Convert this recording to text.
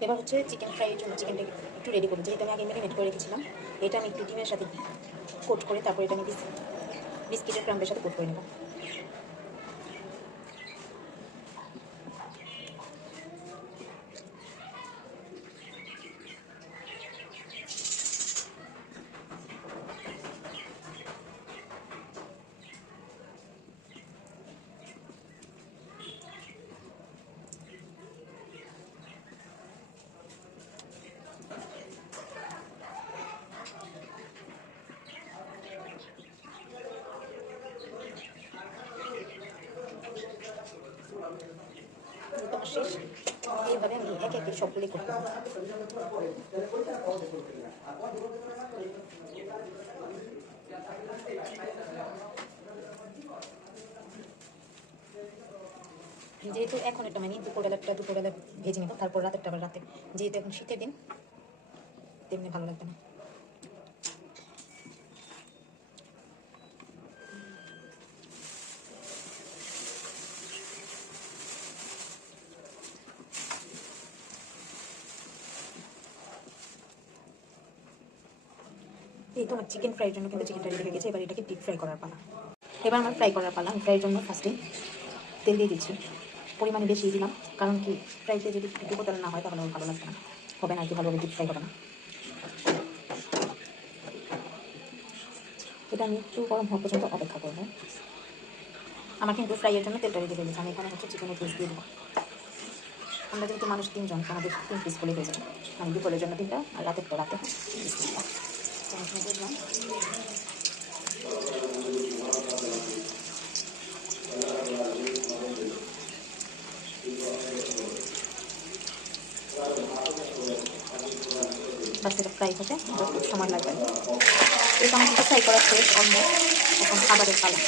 এবার হচ্ছে চিকেন ফ্রাইয়ের জন্য চিকেনটা একটু রেডি করব। যেহেতু আমি আগে ম্যারিনেট করে রেখেছিলাম, এটা আমি একটু ডিমের সাথে কোট করে তারপর এটা আমি বিস- বিস্কিটের ক্রাম্পের সাথে কোট করে নেব। যেহেতু আমার শেষ এইভাবে আমি এক একে সবগুলি করব যেহেতু এখন এটা মানে দুপুরবেলাটা দুপুরবেলা ভেজে নেব, তারপর রাতেরটা আবার রাতে। যেহেতু এখন শীতের দিন, তেমনি ভালো লাগবে না। এই তো চিকেন ফ্রাইয়ের জন্য কিন্তু চিকেনটা রেডি হয়ে গেছে, এবার এটাকে ডিপ ফ্রাই করার পালা। এবার আমার ফ্রাই করার পালা। ফ্রাইয়ের জন্য ফার্স্টে তেল দিয়ে দিচ্ছি। পরিমাণে বেশি দিলাম, কারণ কি ফ্রাইতে যদি ডুবো তেল না হয় তাহলে ভালো লাগবে না। হবে না কি ভালোভাবে ডিপ ফ্রাই হবে না। এটা আমি একটু গরম হওয়া পর্যন্ত অপেক্ষা করব। আমার কিন্তু ফ্রাইয়ের জন্য তেলটা রেডি হয়ে গেছে। আমি এখানে হচ্ছে চিকেনের পিস দিয়ে দেবো। আমরা যেহেতু মানুষ তিনজন, আমাদের তিন পিস করে হয়ে যাবে। আমি দুপুরের জন্য তিনটা আর রাতের তো রাতে। দিয়ে দিলাম বাস ফ্রাই হতে সময় লাগবে। আমার কিন্তু ফ্রাই করা শেষ অলমোস্ট এখন খাবারের পালা।